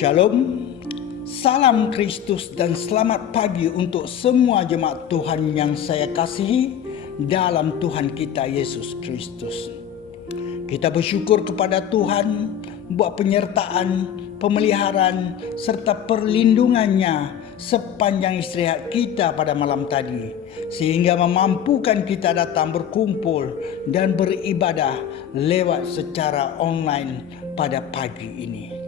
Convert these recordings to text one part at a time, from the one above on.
Shalom, salam Kristus dan selamat pagi untuk semua jemaat Tuhan yang saya kasihi dalam Tuhan kita Yesus Kristus. Kita bersyukur kepada Tuhan buat penyertaan, pemeliharaan, serta perlindungannya sepanjang istirahat kita pada malam tadi, sehingga memampukan kita datang berkumpul dan beribadah lewat secara online pada pagi ini.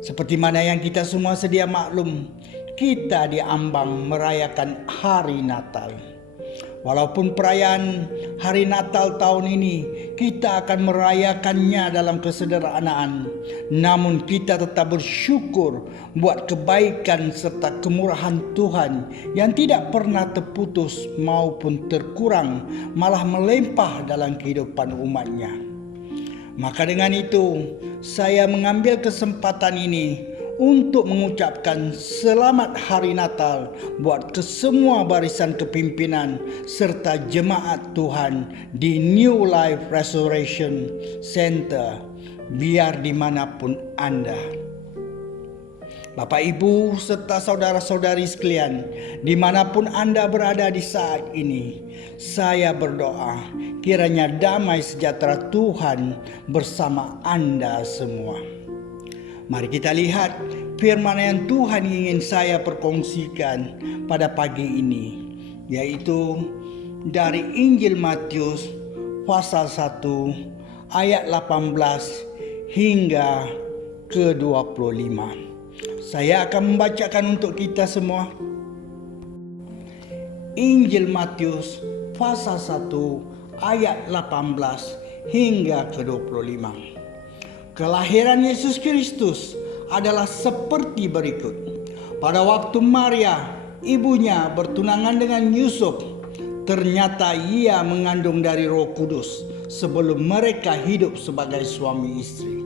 Seperti mana yang kita semua sedia maklum, kita diambang merayakan hari Natal. Walaupun perayaan hari Natal tahun ini kita akan merayakannya dalam kesederhanaan, namun kita tetap bersyukur buat kebaikan serta kemurahan Tuhan yang tidak pernah terputus maupun terkurang, malah melimpah dalam kehidupan umatnya. Maka dengan itu, saya mengambil kesempatan ini untuk mengucapkan selamat hari Natal buat kesemua barisan kepimpinan serta jemaat Tuhan di New Life Restoration Center, biar dimanapun Anda. Bapak, Ibu, serta saudara-saudari sekalian, dimanapun Anda berada di saat ini, saya berdoa kiranya damai sejahtera Tuhan bersama Anda semua. Mari kita lihat firman yang Tuhan ingin saya perkongsikan pada pagi ini, yaitu dari Injil Matius pasal 1 ayat 18 hingga ke 25. Saya akan membacakan untuk kita semua. Injil Matius pasal 1 ayat 18 hingga ke 25. Kelahiran Yesus Kristus adalah seperti berikut. Pada waktu Maria, ibunya, bertunangan dengan Yusuf, ternyata ia mengandung dari Roh Kudus sebelum mereka hidup sebagai suami istri.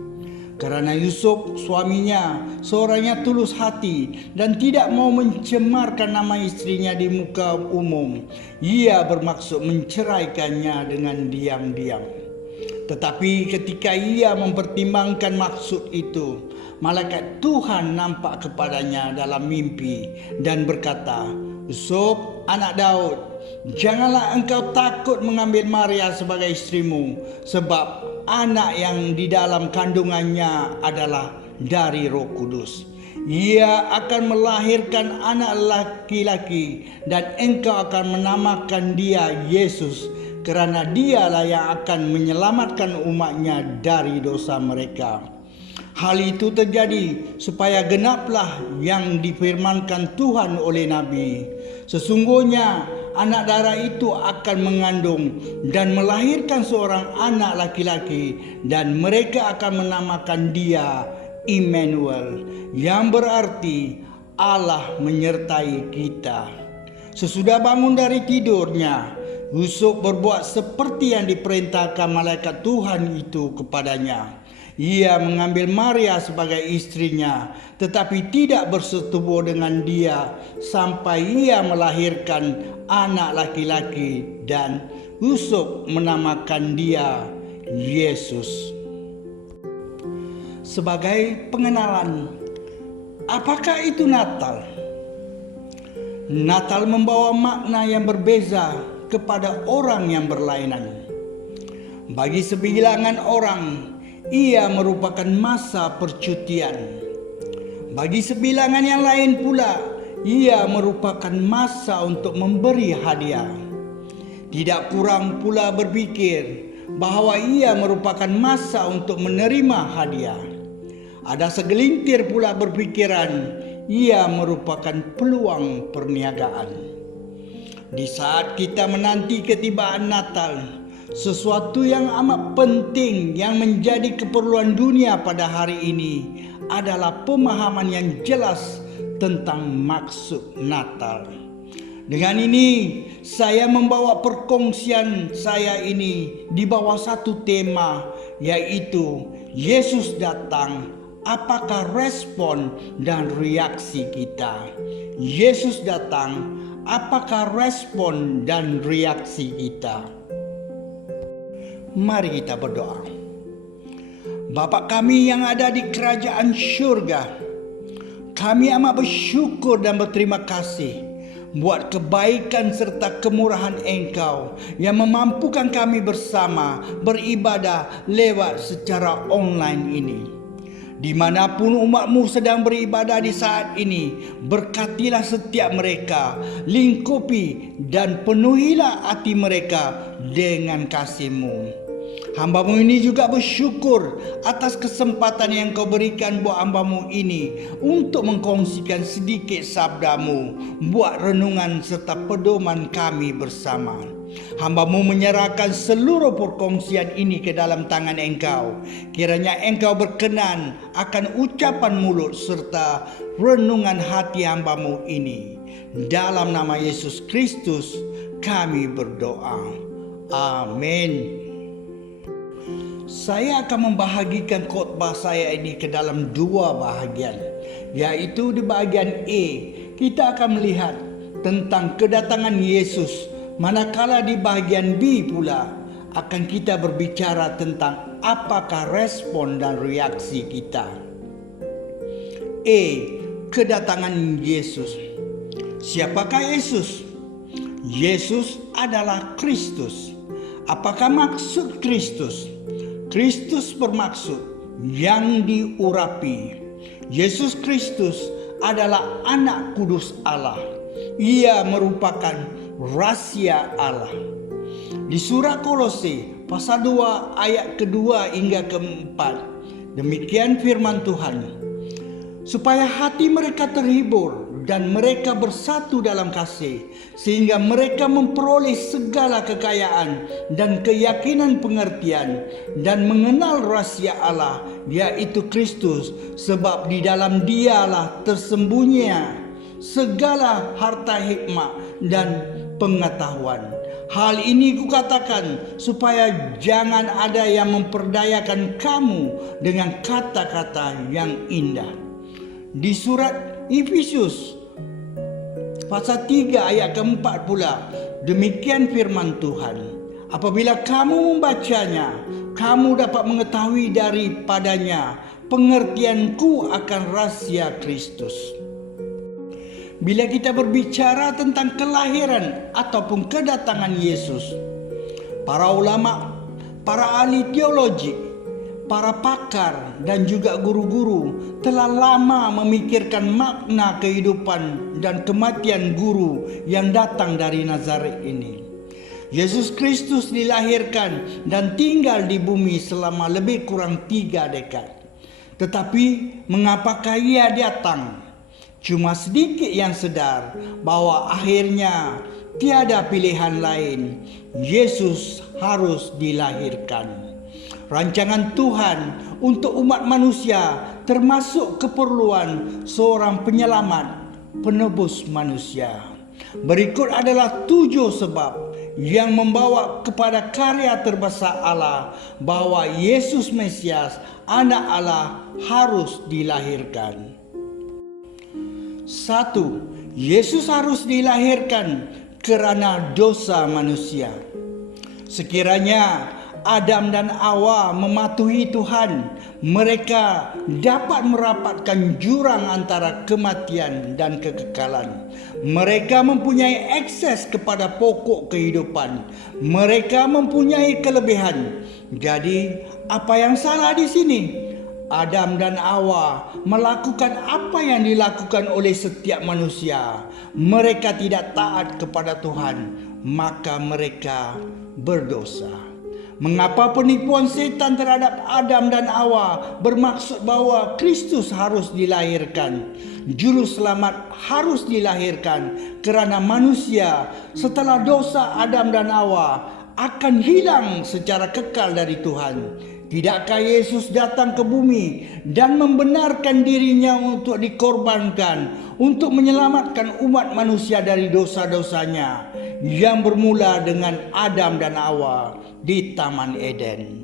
Karena Yusuf, suaminya, seorangnya tulus hati dan tidak mau mencemarkan nama istrinya di muka umum, ia bermaksud menceraikannya dengan diam-diam. Tetapi ketika ia mempertimbangkan maksud itu, malaikat Tuhan nampak kepadanya dalam mimpi dan berkata, "Yusuf, anak Daud, janganlah engkau takut mengambil Maria sebagai istrimu, sebab anak yang di dalam kandungannya adalah dari Roh Kudus. Ia akan melahirkan anak laki-laki dan engkau akan menamakan dia Yesus, kerana dialah yang akan menyelamatkan umatnya dari dosa mereka." Hal itu terjadi supaya genaplah yang difirmankan Tuhan oleh Nabi. Sesungguhnya anak darah itu akan mengandung dan melahirkan seorang anak laki-laki, dan mereka akan menamakan dia Immanuel, yang berarti Allah menyertai kita. Sesudah bangun dari tidurnya, Yusuf berbuat seperti yang diperintahkan malaikat Tuhan itu kepadanya. Ia mengambil Maria sebagai istrinya, tetapi tidak bersetubuh dengan dia sampai ia melahirkan anak laki-laki, dan Yusuf menamakan dia Yesus. Sebagai pengenalan, apakah itu Natal? Natal membawa makna yang berbeza kepada orang yang berlainan. Bagi sebilangan orang, ia merupakan masa percutian. Bagi sebilangan yang lain pula, ia merupakan masa untuk memberi hadiah. Tidak kurang pula berpikir bahwa ia merupakan masa untuk menerima hadiah. Ada segelintir pula berpikiran ia merupakan peluang perniagaan. Di saat kita menanti ketibaan Natal, sesuatu yang amat penting yang menjadi keperluan dunia pada hari ini adalah pemahaman yang jelas tentang maksud Natal. Dengan ini, saya membawa perkongsian saya ini di bawah satu tema, yaitu Yesus datang, apakah respon dan reaksi kita? Yesus datang, apakah respon dan reaksi kita? Mari kita berdoa. Bapa kami yang ada di kerajaan syurga, kami amat bersyukur dan berterima kasih buat kebaikan serta kemurahan Engkau yang memampukan kami bersama beribadah lewat secara online ini. Dimanapun umatmu sedang beribadah di saat ini, berkatilah setiap mereka, lingkupi dan penuhilah hati mereka dengan kasih-Mu. Hamba-Mu ini juga bersyukur atas kesempatan yang Kau berikan buat hamba-Mu ini untuk mengkongsikan sedikit sabda-Mu, buat renungan serta pedoman kami bersama. Hamba-Mu menyerahkan seluruh perkongsian ini ke dalam tangan Engkau. Kiranya Engkau berkenan akan ucapan mulut serta renungan hati hamba-Mu ini. Dalam nama Yesus Kristus kami berdoa. Amin. Saya akan membahagikan khotbah saya ini ke dalam dua bahagian, yaitu di bahagian A kita akan melihat tentang kedatangan Yesus, manakala di bahagian B pula akan kita berbicara tentang apakah respon dan reaksi kita. A. Kedatangan Yesus. Siapakah Yesus? Yesus adalah Kristus. Apakah maksud Kristus? Kristus bermaksud yang diurapi. Yesus Kristus adalah anak kudus Allah. Ia merupakan rahasia Allah. Di surah Kolose pasal 2 ayat kedua hingga keempat, demikian firman Tuhan. Supaya hati mereka terhibur dan mereka bersatu dalam kasih, sehingga mereka memperoleh segala kekayaan dan keyakinan pengertian dan mengenal rahasia Allah, yaitu Kristus, sebab di dalam Dialah tersembunyi segala harta hikmat dan pengetahuan. Hal ini kukatakan supaya jangan ada yang memperdayakan kamu dengan kata-kata yang indah. Di surat Efesus pasal 3 ayat keempat pula, demikian firman Tuhan. Apabila kamu membacanya, kamu dapat mengetahui daripadanya pengertianku akan rahasia Kristus. Bila kita berbicara tentang kelahiran ataupun kedatangan Yesus, para ulama, para ahli teologi, para pakar dan juga guru-guru telah lama memikirkan makna kehidupan dan kematian guru yang datang dari Nazaret ini. Yesus Kristus dilahirkan dan tinggal di bumi selama lebih kurang 3 dekad. Tetapi mengapakah ia datang? Cuma sedikit yang sedar bahwa akhirnya tiada pilihan lain. Yesus harus dilahirkan. Rancangan Tuhan untuk umat manusia termasuk keperluan seorang penyelamat, penebus manusia. Berikut adalah 7 sebab yang membawa kepada karya terbesar Allah bahwa Yesus Mesias, anak Allah, harus dilahirkan. 1. Yesus harus dilahirkan kerana dosa manusia. Sekiranya Adam dan Hawa mematuhi Tuhan, mereka dapat merapatkan jurang antara kematian dan kekekalan. Mereka mempunyai akses kepada pokok kehidupan. Mereka mempunyai kelebihan. Jadi, apa yang salah di sini? Adam dan Hawa melakukan apa yang dilakukan oleh setiap manusia. Mereka tidak taat kepada Tuhan, maka mereka berdosa. Mengapa penipuan setan terhadap Adam dan Hawa bermaksud bahwa Kristus harus dilahirkan? Juru selamat harus dilahirkan kerana manusia setelah dosa Adam dan Hawa akan hilang secara kekal dari Tuhan. Tidakkah Yesus datang ke bumi dan membenarkan dirinya untuk dikorbankan untuk menyelamatkan umat manusia dari dosa-dosanya yang bermula dengan Adam dan Hawa di Taman Eden.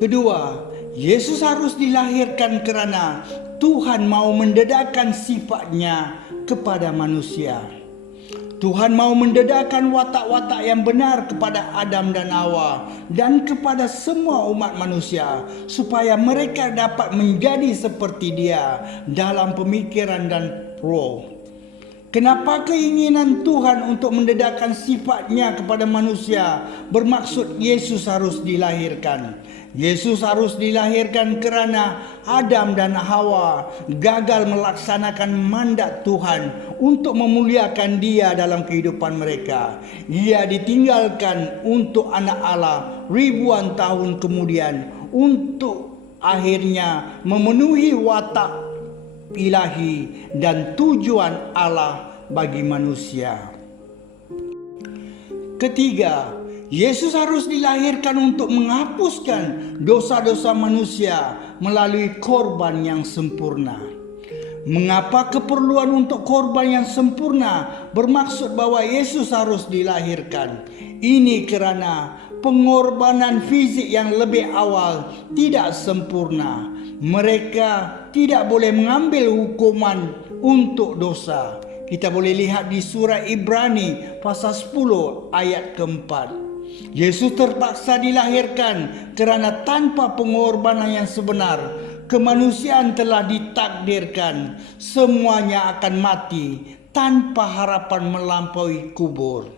Kedua, Yesus harus dilahirkan kerana Tuhan mau mendedahkan sifatnya kepada manusia. Tuhan mau mendedahkan watak-watak yang benar kepada Adam dan Hawa dan kepada semua umat manusia supaya mereka dapat menjadi seperti Dia dalam pemikiran dan roh. Kenapa keinginan Tuhan untuk mendedahkan sifatnya kepada manusia bermaksud Yesus harus dilahirkan? Yesus harus dilahirkan kerana Adam dan Hawa gagal melaksanakan mandat Tuhan untuk memuliakan Dia dalam kehidupan mereka. Ia ditinggalkan untuk anak Allah ribuan tahun kemudian untuk akhirnya memenuhi watak ilahi dan tujuan Allah bagi manusia. Ketiga, Yesus harus dilahirkan untuk menghapuskan dosa-dosa manusia melalui korban yang sempurna. Mengapa keperluan untuk korban yang sempurna bermaksud bahwa Yesus harus dilahirkan? Ini karena pengorbanan fisik yang lebih awal tidak sempurna. Mereka tidak boleh mengambil hukuman untuk dosa. Kita boleh lihat di surah Ibrani pasal 10 ayat keempat. Yesus terpaksa dilahirkan kerana tanpa pengorbanan yang sebenar, kemanusiaan telah ditakdirkan semuanya akan mati tanpa harapan melampaui kubur.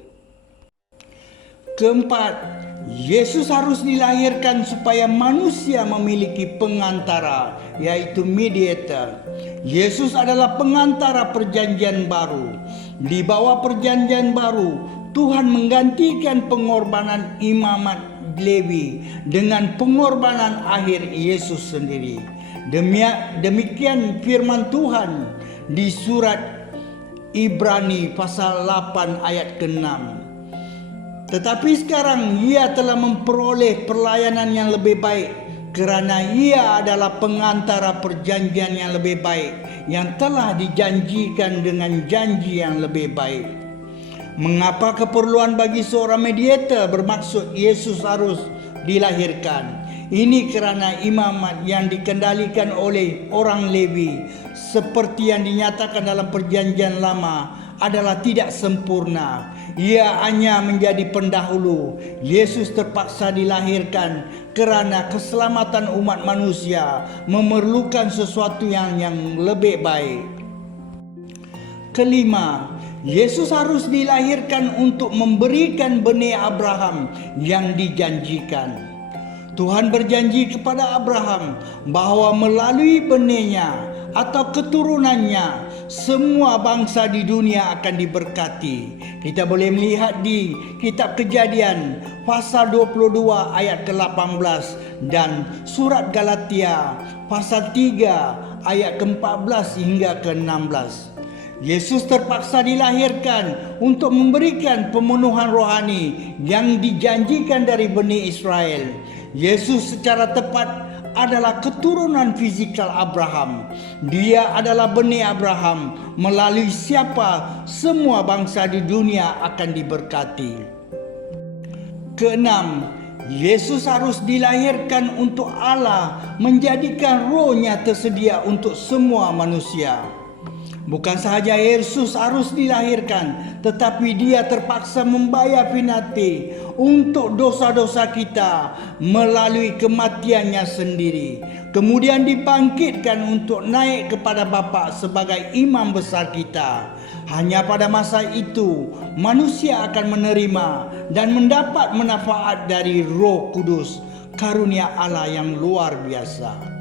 Keempat, Yesus harus dilahirkan supaya manusia memiliki pengantara, yaitu mediator. Yesus adalah pengantara perjanjian baru. Di bawah perjanjian baru, Tuhan menggantikan pengorbanan imamat Lewi dengan pengorbanan akhir Yesus sendiri. Demikian firman Tuhan di surat Ibrani pasal 8 ayat ke-6. Tetapi sekarang ia telah memperoleh pelayanan yang lebih baik kerana ia adalah pengantara perjanjian yang lebih baik yang telah dijanjikan dengan janji yang lebih baik. Mengapa keperluan bagi seorang mediator bermaksud Yesus harus dilahirkan? Ini kerana imamat yang dikendalikan oleh orang Lewi seperti yang dinyatakan dalam perjanjian lama adalah tidak sempurna. Ia hanya menjadi pendahulu. Yesus terpaksa dilahirkan kerana keselamatan umat manusia memerlukan sesuatu yang lebih baik. Kelima, Yesus harus dilahirkan untuk memberikan benih Abraham yang dijanjikan. Tuhan berjanji kepada Abraham bahawa melalui benihnya atau keturunannya semua bangsa di dunia akan diberkati. Kita boleh melihat di kitab Kejadian pasal 22 ayat ke-18 dan surat Galatia pasal 3 ayat ke-14 hingga ke-16. Yesus terpaksa dilahirkan untuk memberikan pemenuhan rohani yang dijanjikan dari benih Israel. Yesus secara tepat adalah keturunan fizikal Abraham. Dia adalah benih Abraham melalui siapa semua bangsa di dunia akan diberkati. Keenam, Yesus harus dilahirkan untuk Allah menjadikan rohnya tersedia untuk semua manusia. Bukan sahaja Yesus harus dilahirkan, tetapi Dia terpaksa membayar penalti untuk dosa-dosa kita melalui kematiannya sendiri. Kemudian dibangkitkan untuk naik kepada Bapa sebagai imam besar kita. Hanya pada masa itu manusia akan menerima dan mendapat manfaat dari Roh Kudus, karunia Allah yang luar biasa.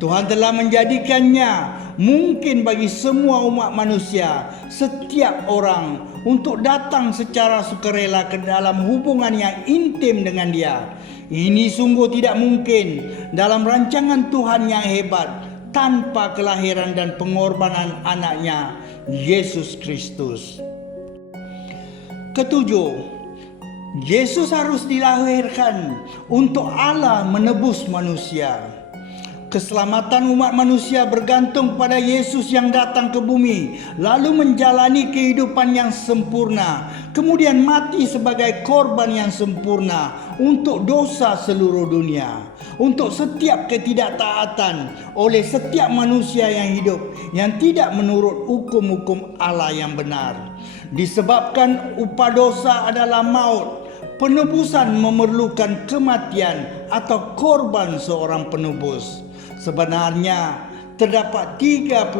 Tuhan telah menjadikannya mungkin bagi semua umat manusia, setiap orang, untuk datang secara sukarela ke dalam hubungan yang intim dengan Dia. Ini sungguh tidak mungkin dalam rancangan Tuhan yang hebat tanpa kelahiran dan pengorbanan anaknya, Yesus Kristus. Ketujuh, Yesus harus dilahirkan untuk Allah menebus manusia. Keselamatan umat manusia bergantung pada Yesus yang datang ke bumi, lalu menjalani kehidupan yang sempurna, kemudian mati sebagai korban yang sempurna untuk dosa seluruh dunia, untuk setiap ketidaktaatan oleh setiap manusia yang hidup yang tidak menurut hukum-hukum Allah yang benar. Disebabkan upah dosa adalah maut, penebusan memerlukan kematian atau korban seorang penebus. Sebenarnya terdapat 31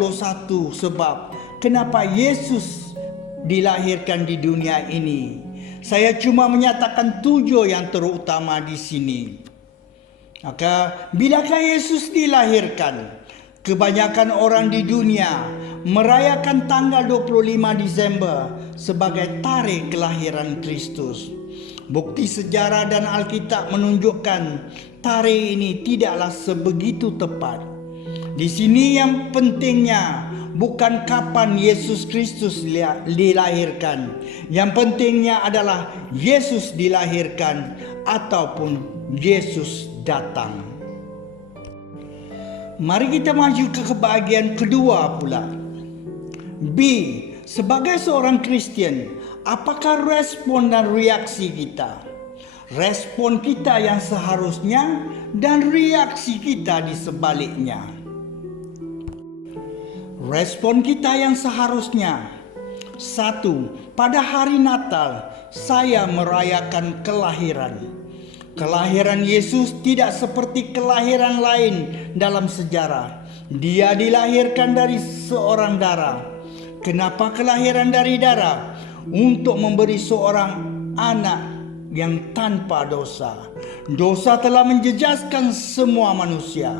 sebab kenapa Yesus dilahirkan di dunia ini. Saya cuma menyatakan 7 yang terutama di sini. Maka bilakah Yesus dilahirkan? Kebanyakan orang di dunia merayakan tanggal 25 Disember sebagai tarikh kelahiran Kristus. Bukti sejarah dan Alkitab menunjukkan tarikh ini tidaklah sebegitu tepat. Di sini yang pentingnya bukan kapan Yesus Kristus dilahirkan. Yang pentingnya adalah Yesus dilahirkan ataupun Yesus datang. Mari kita maju ke kebahagiaan kedua pula. B. Sebagai seorang Kristian, apakah respon dan reaksi kita? Respon kita yang seharusnya dan reaksi kita di sebaliknya. Respon kita yang seharusnya. 1. Pada hari Natal, saya merayakan kelahiran. Kelahiran Yesus tidak seperti kelahiran lain dalam sejarah. Dia dilahirkan dari seorang darah. Kenapa kelahiran dari darah? Untuk memberi seorang anak yang tanpa dosa. Dosa telah menjejaskan semua manusia.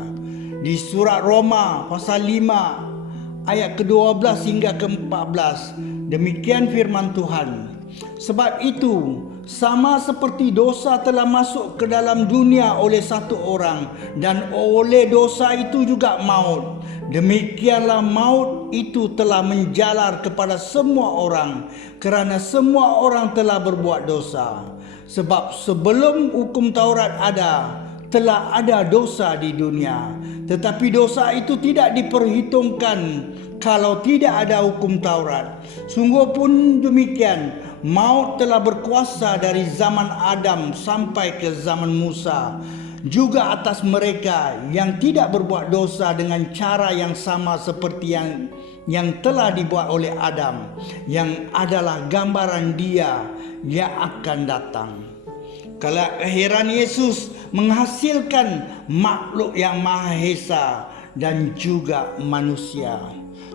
Di surat Roma pasal 5 ayat ke-12 hingga ke-14, demikian firman Tuhan. Sebab itu, sama seperti dosa telah masuk ke dalam dunia oleh satu orang, dan oleh dosa itu juga maut, demikianlah maut itu telah menjalar kepada semua orang, kerana semua orang telah berbuat dosa. Sebab sebelum hukum Taurat ada, telah ada dosa di dunia. Tetapi dosa itu tidak diperhitungkan kalau tidak ada hukum Taurat. Sungguh pun demikian, maut telah berkuasa dari zaman Adam sampai ke zaman Musa, juga atas mereka yang tidak berbuat dosa dengan cara yang sama seperti yang telah dibuat oleh Adam, yang adalah gambaran Dia yang akan datang. Kelahiran Yesus menghasilkan makhluk yang Maha Esa dan juga manusia.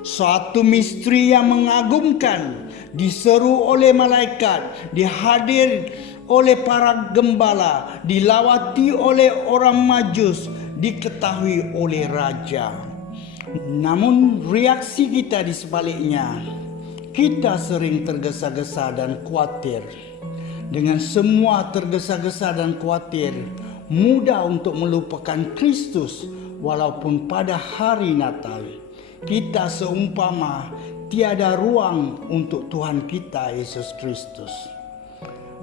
Suatu misteri yang mengagumkan, diseru oleh malaikat, dihadir oleh para gembala, dilawati oleh orang Majus, diketahui oleh raja. Namun reaksi kita di sebaliknya. Kita sering tergesa-gesa dan khawatir. Dengan semua tergesa-gesa dan khawatir, mudah untuk melupakan Kristus walaupun pada hari Natal. Kita seumpama tiada ruang untuk Tuhan kita Yesus Kristus.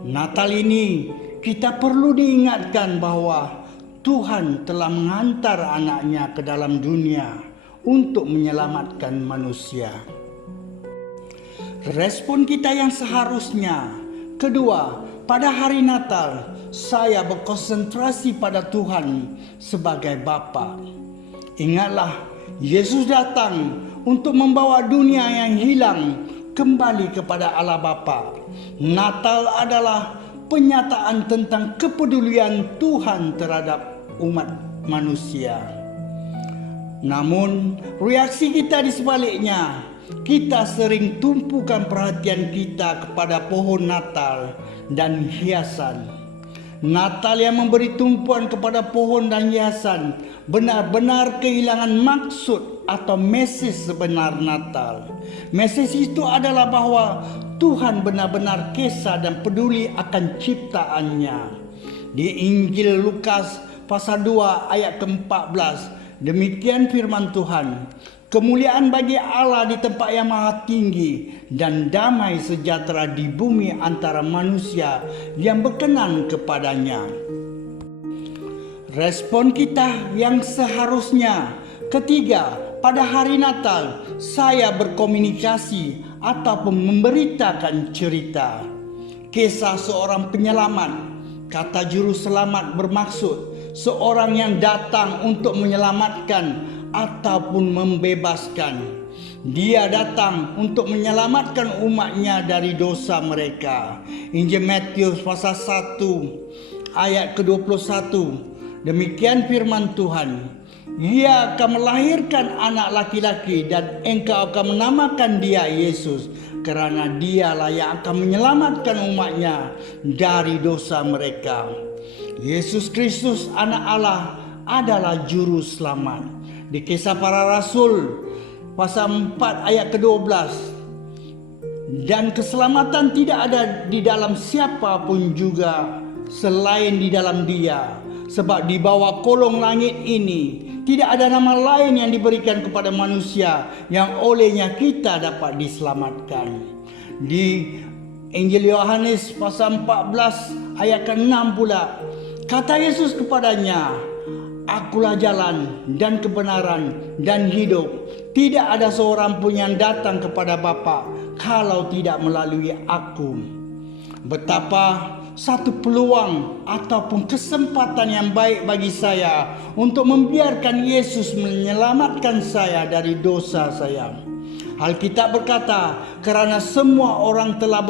Natal ini kita perlu diingatkan bahwa Tuhan telah menghantar anaknya ke dalam dunia untuk menyelamatkan manusia. Respon kita yang seharusnya. Kedua, pada hari Natal, saya berkonsentrasi pada Tuhan sebagai Bapa. Ingatlah, Yesus datang untuk membawa dunia yang hilang kembali kepada Allah Bapa. Natal adalah penyataan tentang kepedulian Tuhan terhadap umat manusia. Namun, reaksi kita di sebaliknya. Kita sering tumpukan perhatian kita kepada pohon Natal dan hiasan. Natal yang memberi tumpuan kepada pohon dan hiasan benar-benar kehilangan maksud atau mesej sebenar Natal. Mesej itu adalah bahwa Tuhan benar-benar kisah dan peduli akan ciptaannya. Di Injil Lukas pasal 2 ayat ke-14, demikian firman Tuhan. Kemuliaan bagi Allah di tempat yang maha tinggi, dan damai sejahtera di bumi antara manusia yang berkenan kepadanya. Respon kita yang seharusnya. Ketiga, pada hari Natal, saya berkomunikasi ataupun memberitakan cerita. Kisah seorang penyelamat. Kata juru selamat bermaksud seorang yang datang untuk menyelamatkan ataupun membebaskan. Dia datang untuk menyelamatkan umatnya dari dosa mereka. Injil Matius pasal 1 ayat ke-21. Demikian firman Tuhan. Ia akan melahirkan anak laki-laki dan engkau akan menamakan dia Yesus, kerana dialah yang akan menyelamatkan umatnya dari dosa mereka. Yesus Kristus anak Allah adalah juru selamat. Di Kisah Para Rasul pasal 4 ayat ke-12, dan keselamatan tidak ada di dalam siapapun juga selain di dalam Dia, sebab di bawah kolong langit ini tidak ada nama lain yang diberikan kepada manusia yang olehnya kita dapat diselamatkan. Di Injil Yohanes pasal 14 ayat ke-6 pula, kata Yesus kepadanya, Akulah jalan dan kebenaran dan hidup. Tidak ada seorang pun yang datang kepada Bapa kalau tidak melalui aku. Betapa satu peluang ataupun kesempatan yang baik bagi saya untuk membiarkan Yesus menyelamatkan saya dari dosa saya. Alkitab berkata, kerana semua orang telah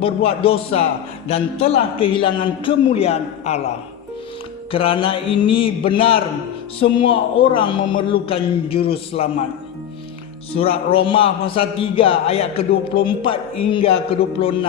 berbuat dosa dan telah kehilangan kemuliaan Allah. Kerana ini benar, semua orang memerlukan juru selamat. Surat Roma pasal 3 ayat ke-24 hingga ke-26.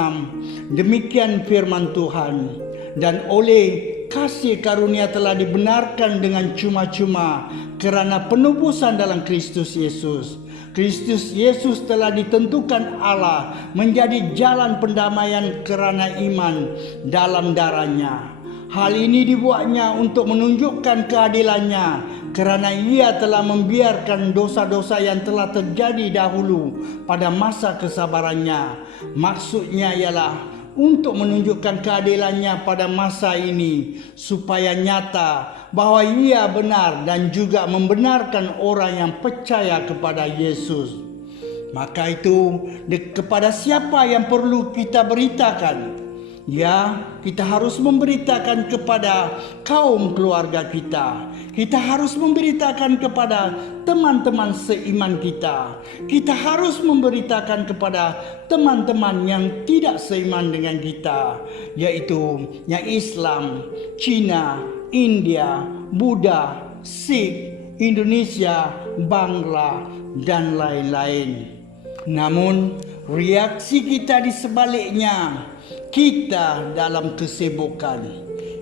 Demikian firman Tuhan. Dan oleh kasih karunia telah dibenarkan dengan cuma-cuma kerana penebusan dalam Kristus Yesus. Kristus Yesus telah ditentukan Allah menjadi jalan pendamaian kerana iman dalam darah-Nya. Hal ini dibuatnya untuk menunjukkan keadilannya kerana Ia telah membiarkan dosa-dosa yang telah terjadi dahulu pada masa kesabarannya. Maksudnya ialah untuk menunjukkan keadilannya pada masa ini supaya nyata bahawa Ia benar dan juga membenarkan orang yang percaya kepada Yesus. Maka itu kepada siapa yang perlu kita beritakan? Ya, kita harus memberitakan kepada kaum keluarga kita. Kita harus memberitakan kepada teman-teman seiman kita. Kita harus memberitakan kepada teman-teman yang tidak seiman dengan kita, yaitu yang Islam, Cina, India, Buddha, Sikh, Indonesia, Bangla, dan lain-lain. Namun, reaksi kita di sebaliknya. Kita dalam kesibukan.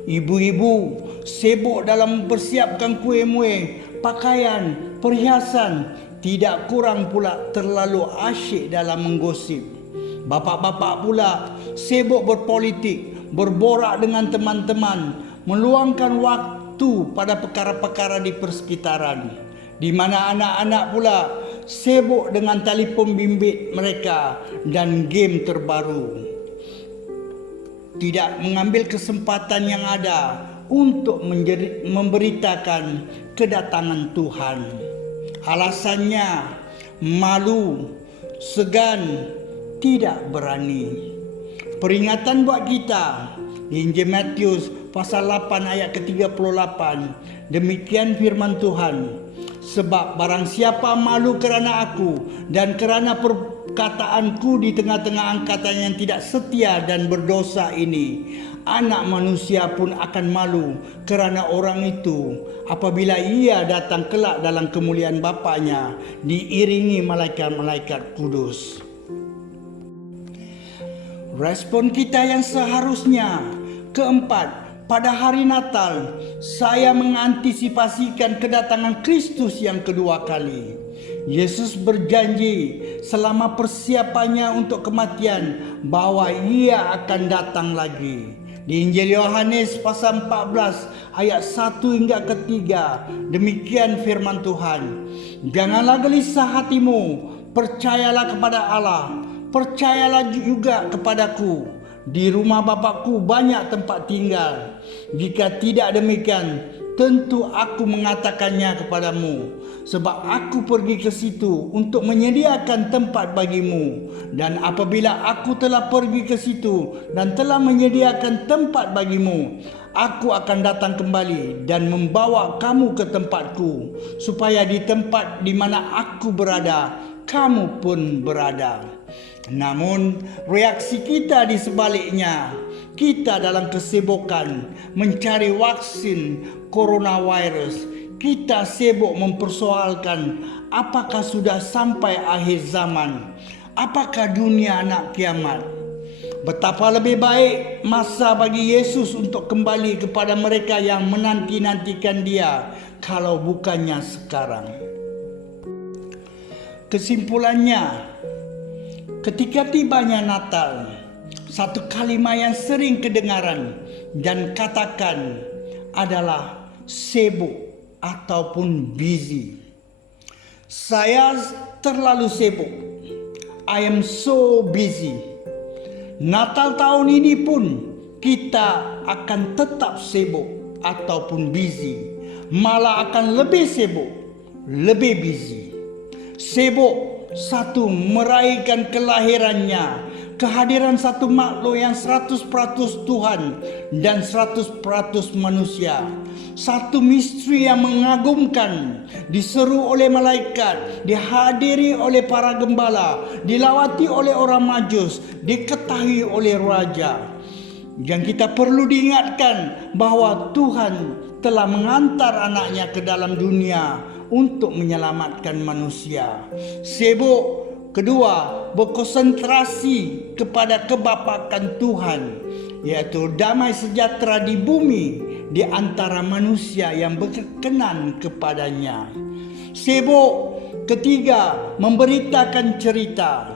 Ibu-ibu sibuk dalam mempersiapkan kuih-muih, pakaian, perhiasan. Tidak kurang pula terlalu asyik dalam menggosip. Bapak-bapak pula sibuk berpolitik, berborak dengan teman-teman, meluangkan waktu pada perkara-perkara di persekitaran. Di mana anak-anak pula sibuk dengan telefon bimbit mereka dan game terbaru. Tidak mengambil kesempatan yang ada untuk memberitakan kedatangan Tuhan. Alasannya malu, segan, tidak berani. Peringatan buat kita di Injil Matius pasal 8 ayat ke-38. Demikian firman Tuhan. Sebab barang siapa malu kerana aku dan kerana perkataanku di tengah-tengah angkatan yang tidak setia dan berdosa ini, anak manusia pun akan malu kerana orang itu apabila ia datang kelak dalam kemuliaan Bapanya diiringi malaikat-malaikat kudus. Respon kita yang seharusnya. Keempat, pada hari Natal, saya mengantisipasikan kedatangan Kristus yang kedua kali. Yesus berjanji selama persiapannya untuk kematian bahawa Ia akan datang lagi. Di Injil Yohanes pasal 14 ayat 1 hingga ke-3, demikian firman Tuhan. Janganlah gelisah hatimu, percayalah kepada Allah, percayalah juga kepadaku. Di rumah Bapakku banyak tempat tinggal. Jika tidak demikian, tentu aku mengatakannya kepadamu. Sebab aku pergi ke situ untuk menyediakan tempat bagimu. Dan apabila aku telah pergi ke situ dan telah menyediakan tempat bagimu, aku akan datang kembali dan membawa kamu ke tempatku, supaya di tempat di mana aku berada, kamu pun berada. Namun reaksi kita di sebaliknya. Kita dalam kesibukan mencari vaksin coronavirus. Kita sibuk mempersoalkan apakah sudah sampai akhir zaman, apakah dunia nak kiamat. Betapa lebih baik masa bagi Yesus untuk kembali kepada mereka yang menanti-nantikan Dia, kalau bukannya sekarang. Kesimpulannya, ketika tibanya Natal, satu kalimat yang sering kedengaran dan katakan adalah sibuk ataupun busy. Saya terlalu sibuk. I am so busy. Natal tahun ini pun kita akan tetap sibuk ataupun busy. Malah akan lebih sibuk, lebih busy. Sibuk, satu, meraihkan kelahirannya, kehadiran satu makhluk yang 100% Tuhan dan 100% manusia. Satu misteri yang mengagumkan, diseru oleh malaikat, dihadiri oleh para gembala, dilawati oleh orang majus, diketahui oleh raja. Yang kita perlu diingatkan bahwa Tuhan telah mengantar anaknya ke dalam dunia untuk menyelamatkan manusia. Sibuk. Kedua, berkonsentrasi kepada kebapakan Tuhan, yaitu damai sejahtera di bumi di antara manusia yang berkenan kepadanya. Sibuk. Ketiga, memberitakan cerita.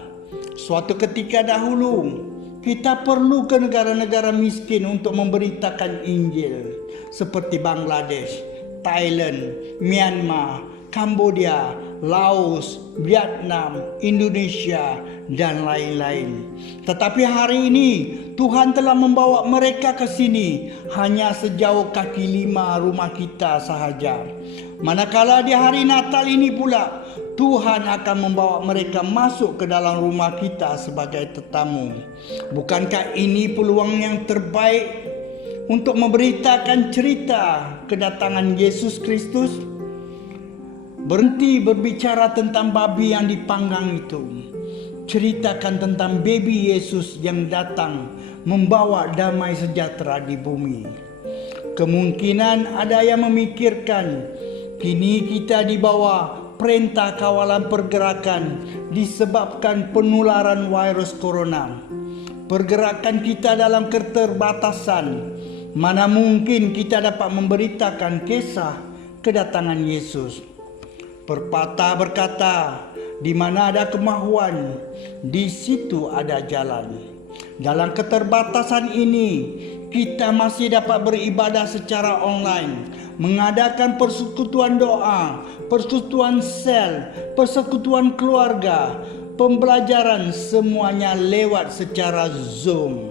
Suatu ketika dahulu, kita perlu ke negara-negara miskin untuk memberitakan Injil, seperti Bangladesh, Thailand, Myanmar, Cambodia, Laos, Vietnam, Indonesia, dan lain-lain. Tetapi hari ini Tuhan telah membawa mereka ke sini hanya sejauh kaki 5 rumah kita sahaja. Manakala di hari Natal ini pula Tuhan akan membawa mereka masuk ke dalam rumah kita sebagai tetamu. Bukankah ini peluang yang terbaik untuk memberitakan cerita kedatangan Yesus Kristus? Berhenti berbicara tentang babi yang dipanggang itu. Ceritakan tentang baby Yesus yang datang membawa damai sejahtera di bumi. Kemungkinan ada yang memikirkan, kini kita di bawah perintah kawalan pergerakan disebabkan penularan virus corona. Pergerakan kita dalam keterbatasan. Mana mungkin kita dapat memberitakan kisah kedatangan Yesus. Pepatah berkata, di mana ada kemahuan, di situ ada jalan. Dalam keterbatasan ini, kita masih dapat beribadah secara online, mengadakan persekutuan doa, persekutuan sel, persekutuan keluarga, pembelajaran, semuanya lewat secara Zoom.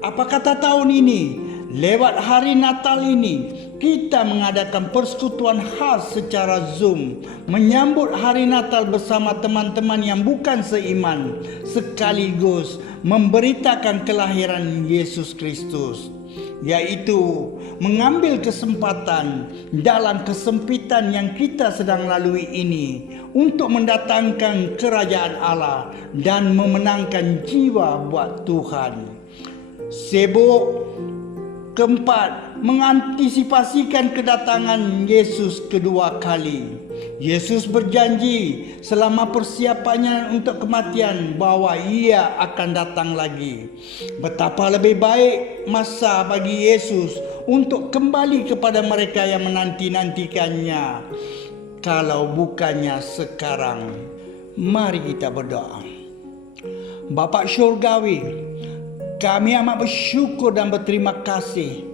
Apa kata tahun ini? Lewat hari Natal ini, kita mengadakan persekutuan khas secara Zoom, menyambut hari Natal bersama teman-teman yang bukan seiman, sekaligus memberitakan kelahiran Yesus Kristus, yaitu mengambil kesempatan dalam kesempitan yang kita sedang lalui ini untuk mendatangkan kerajaan Allah dan memenangkan jiwa buat Tuhan. Sibuk. Keempat, mengantisipasikan kedatangan Yesus kedua kali. Yesus berjanji selama persiapannya untuk kematian bahwa Ia akan datang lagi. Betapa lebih baik masa bagi Yesus untuk kembali kepada mereka yang menanti-nantikannya, kalau bukannya sekarang. Mari kita berdoa. Bapa Syurgawi, kami amat bersyukur dan berterima kasih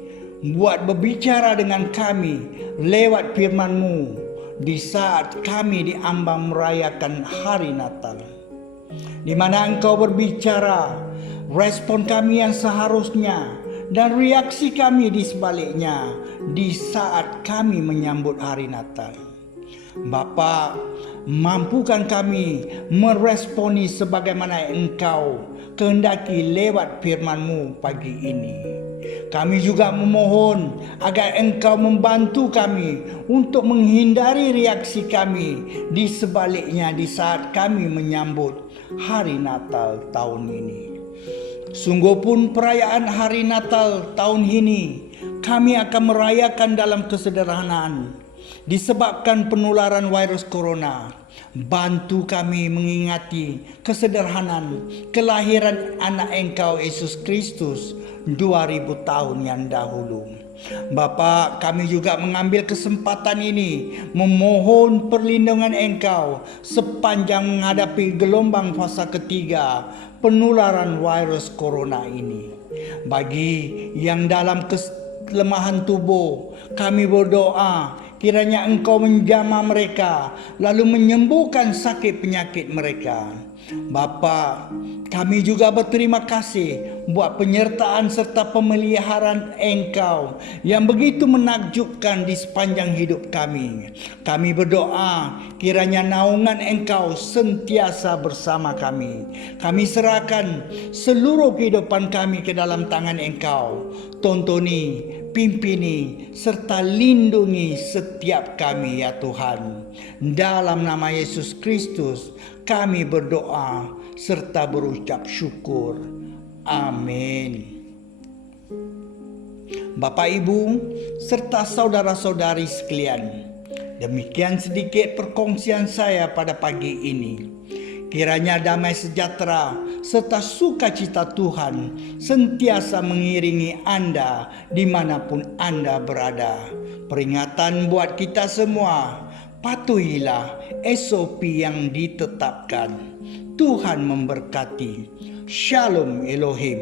buat berbicara dengan kami lewat firman-Mu di saat kami diambang merayakan hari Natal, di mana Engkau berbicara, respon kami yang seharusnya dan reaksi kami di sebaliknya di saat kami menyambut hari Natal. Bapa, mampukan kami meresponi sebagaimana Engkau kehendaki lewat firman-Mu pagi ini. Kami juga memohon agar Engkau membantu kami untuk menghindari reaksi kami di sebaliknya di saat kami menyambut hari Natal tahun ini. Sungguh pun perayaan hari Natal tahun ini kami akan merayakan dalam kesederhanaan, disebabkan penularan virus corona. Bantu kami mengingati kesederhanaan kelahiran anak Engkau Yesus Kristus 2000 tahun yang dahulu. Bapa, kami juga mengambil kesempatan ini memohon perlindungan Engkau sepanjang menghadapi gelombang fasa ketiga penularan virus corona ini. Bagi yang dalam kelemahan tubuh, kami berdoa kiranya Engkau menjamah mereka lalu menyembuhkan sakit penyakit mereka. Bapa, kami juga berterima kasih buat penyertaan serta pemeliharaan Engkau yang begitu menakjubkan di sepanjang hidup kami. Kami berdoa kiranya naungan Engkau sentiasa bersama kami. Kami serahkan seluruh kehidupan kami ke dalam tangan Engkau. Tontoni, pimpini, serta lindungi setiap kami ya Tuhan. Dalam nama Yesus Kristus kami berdoa serta berucap syukur. Amin. Bapak, Ibu, serta saudara-saudari sekalian, demikian sedikit perkongsian saya pada pagi ini. Kiranya damai sejahtera serta sukacita Tuhan sentiasa mengiringi Anda dimanapun Anda berada. Peringatan buat kita semua, patuhilah SOP yang ditetapkan. Tuhan memberkati. Shalom Elohim.